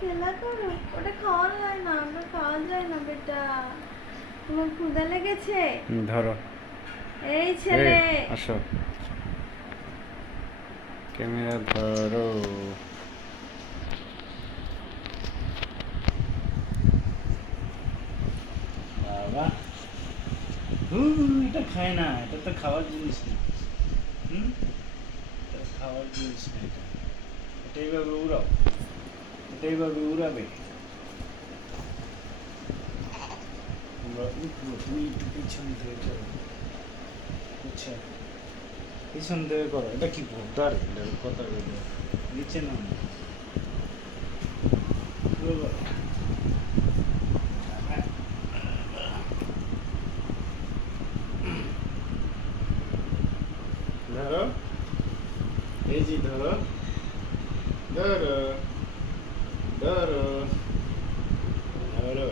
খেলা করো, ওটা খাওয়া যায় না, ওটা খাওয়া যায় না বেটা। তোমার ক্ষুধা লেগেছে? ধরো। এই এই ছেলে, আসো, ক্যামেরা ধরো। বাবা, এটা খায় না, এটা তো খাওয়ার জিনিস না। হুম, এটা খাওয়ার জিনিস না। এটা এটা এইভাবে উড়াও, এটা এইভাবে উড়াবে। আমরা উঠবো, তুমি একটু পিছন থেকে করো। আচ্ছা, পিছন থেকে করো। এটা কি ভোটার? এটা কথা বলবো নিচে না। ধরো, এই যে ধরো, ধরো, ধরো, ধরো।